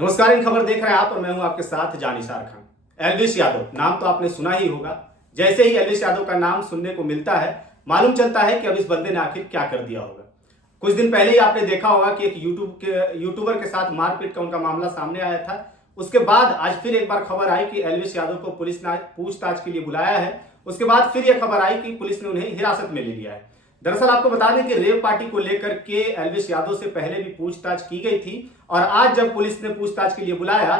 नमस्कार, इन खबर देख रहे हैं आप और मैं हूं आपके साथ जानिसार खान। एल्विश यादव नाम तो आपने सुना ही होगा। जैसे ही एल्विश यादव का नाम सुनने को मिलता है, मालूम चलता है कि अब इस बंदे ने आखिर क्या कर दिया होगा। कुछ दिन पहले ही आपने देखा होगा कि एक यूट्यूबर के साथ मारपीट का उनका मामला सामने आया था। उसके बाद आज फिर एक बार खबर आई कि एल्विश यादव को पुलिस ने पूछताछ के लिए बुलाया है। उसके बाद फिर यह खबर आई कि पुलिस ने उन्हें हिरासत में ले लिया है। दरअसल आपको बता दें कि रेव पार्टी को लेकर के एल्विश यादव से पहले भी पूछताछ की गई थी और आज जब पुलिस ने पूछताछ के लिए बुलाया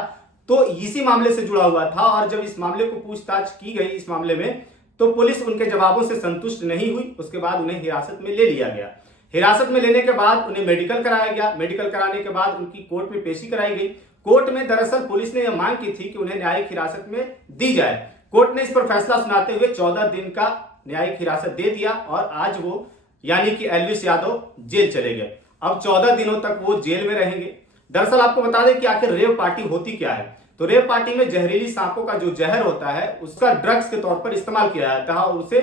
तो इसी मामले से जुड़ा हुआ था। और जब इस मामले को पूछताछ की गई इस मामले में तो पुलिस उनके जवाबों से संतुष्ट नहीं हुई। उसके बाद उन्हें हिरासत में ले लिया गया। हिरासत में लेने के बाद उन्हें मेडिकल कराया गया। मेडिकल कराने के बाद उनकी कोर्ट में पेशी कराई गई। कोर्ट में दरअसल पुलिस ने यह मांग की थी कि उन्हें न्यायिक हिरासत में दी जाए। कोर्ट ने इस पर फैसला सुनाते हुए 14 दिन का न्यायिक हिरासत दे दिया और आज वो यानी कि एल्विश यादव जेल चले गए। अब 14 दिनों तक वो जेल में रहेंगे। दरअसल आपको बता दें कि आखिर रेव पार्टी होती क्या है। तो रेव पार्टी में जहरीली सांपों का जो जहर होता है उसका ड्रग्स के तौर पर इस्तेमाल किया जाता है और उसे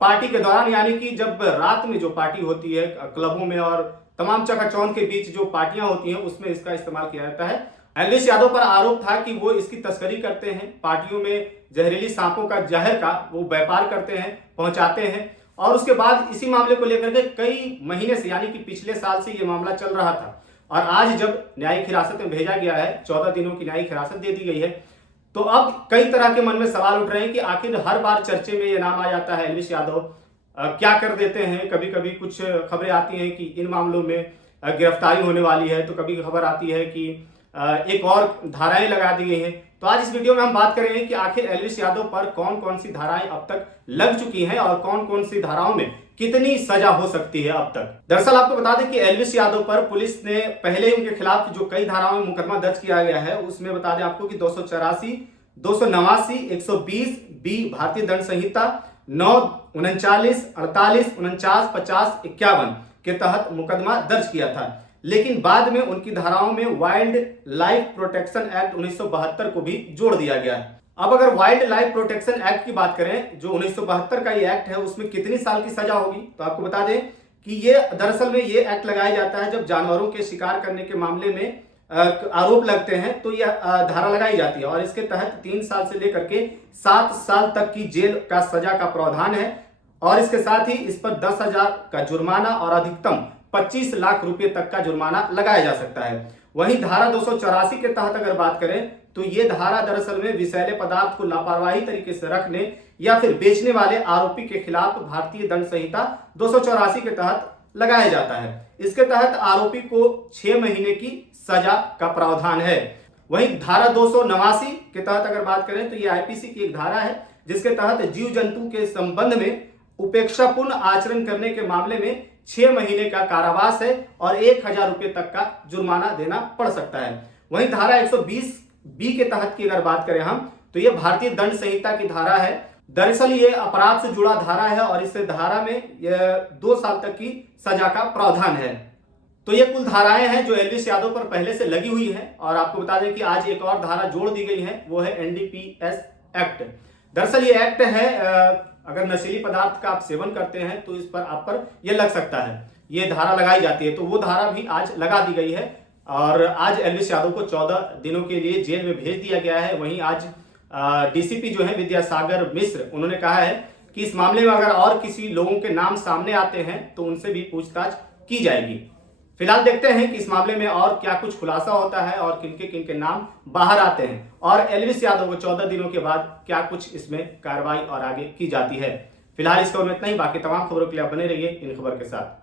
पार्टी के दौरान यानी कि जब रात में जो पार्टी होती है क्लबों में और तमाम चकाचौंध के बीच जो पार्टियां होती हैं उसमें इसका इस्तेमाल किया जाता है। एल्विश यादव पर आरोप था कि वो इसकी तस्करी करते हैं, पार्टियों में जहरीली सांपों का जहर का वो व्यापार करते हैं, पहुंचाते हैं। और उसके बाद इसी मामले को लेकर के कई महीने से यानी कि पिछले साल से ये मामला चल रहा था और आज जब न्यायिक हिरासत में भेजा गया है, 14 दिनों की न्यायिक हिरासत दे दी गई है, तो अब कई तरह के मन में सवाल उठ रहे हैं कि आखिर हर बार चर्चे में ये नाम आ जाता है एल्विश यादव क्या कर देते हैं। कभी कभी कुछ खबरें आती हैं कि इन मामलों में गिरफ्तारी होने वाली है, तो कभी खबर आती है कि एक और धाराएं लगा दी गई हैं। तो आज इस वीडियो में हम बात करेंगे कि आखिर एल्विश यादव पर कौन कौन सी धाराएं अब तक लग चुकी हैं और कौन कौन सी धाराओं में कितनी सजा हो सकती है अब तक। दरअसल आपको बता दें कि एल्विश यादव पर पुलिस ने पहले ही उनके खिलाफ जो कई धाराओं में मुकदमा दर्ज किया गया है उसमें बता दें आपको कि 284, 289, 120 बी भारतीय दंड संहिता 9, 39, 48, 49, 50, 51 के तहत मुकदमा दर्ज किया था। लेकिन बाद में उनकी धाराओं में वाइल्ड लाइफ प्रोटेक्शन एक्ट 1972 को भी जोड़ दिया गया है। अब अगर वाइल्ड लाइफ प्रोटेक्शन एक्ट की बात करें, जो 1972 का ये एक्ट है, उसमें कितनी साल की सजा होगी तो आपको बता दें कि ये दरअसल में ये एक्ट लगाया जाता है जब जानवरों के शिकार करने के मामले में आरोप लगते हैं तो यह धारा लगाई जाती है और इसके तहत 3 साल से लेकर के 7 साल तक की जेल का सजा का प्रावधान है। और इसके साथ ही इस पर 10,000 का जुर्माना और अधिकतम 25 लाख रुपए तक का जुर्माना लगाया जा सकता है। वहीं धारा 284 के तहत अगर बात करें तो ये धारा दरअसल में विषैले पदार्थ को लापरवाही तरीके से रखने या फिर बेचने वाले आरोपी के खिलाफ भारतीय दंड संहिता 284 के तहत लगाया जाता है। इसके तहत आरोपी को 6 महीने की सजा का प्रावधान है। वहीं धारा 289 के तहत अगर बात करें तो ये आईपीसी की एक धारा है जिसके तहत जीव जंतु के संबंध में उपेक्षापूर्ण आचरण करने के मामले में 6 महीने का कारावास है और 1,000 रुपए तक का जुर्माना देना पड़ सकता है। वहीं धारा 120 बी के तहत की अगर बात करें हम तो यह भारतीय दंड संहिता की धारा है। दरअसल ये अपराध से जुड़ा धारा है और इस धारा में 2 साल तक की सजा का प्रावधान है। तो ये कुल धाराएं हैं जो एल्विश यादव पर पहले से लगी हुई हैं। और आपको बता दें कि आज एक और धारा जोड़ दी गई है, वो है एनडीपीएस एक्ट। दरअसल ये एक्ट है अगर नशीली पदार्थ का आप सेवन करते हैं तो इस पर आप पर यह लग सकता है, ये धारा लगाई जाती है। तो वो धारा भी आज लगा दी गई है और आज एल्विश यादव को 14 दिनों के लिए जेल में भेज दिया गया है। वहीं आज डीसीपी जो है विद्यासागर मिश्र, उन्होंने कहा है कि इस मामले में अगर और किसी लोगों के नाम सामने आते हैं तो उनसे भी पूछताछ की जाएगी। फिलहाल देखते हैं कि इस मामले में और क्या कुछ खुलासा होता है और किनके नाम बाहर आते हैं और एल्विश यादव को 14 दिनों के बाद क्या कुछ इसमें कार्रवाई और आगे की जाती है। फिलहाल इस खबर में इतना ही। बाकी तमाम खबरों के लिए आप बने रहिए इन खबर के साथ।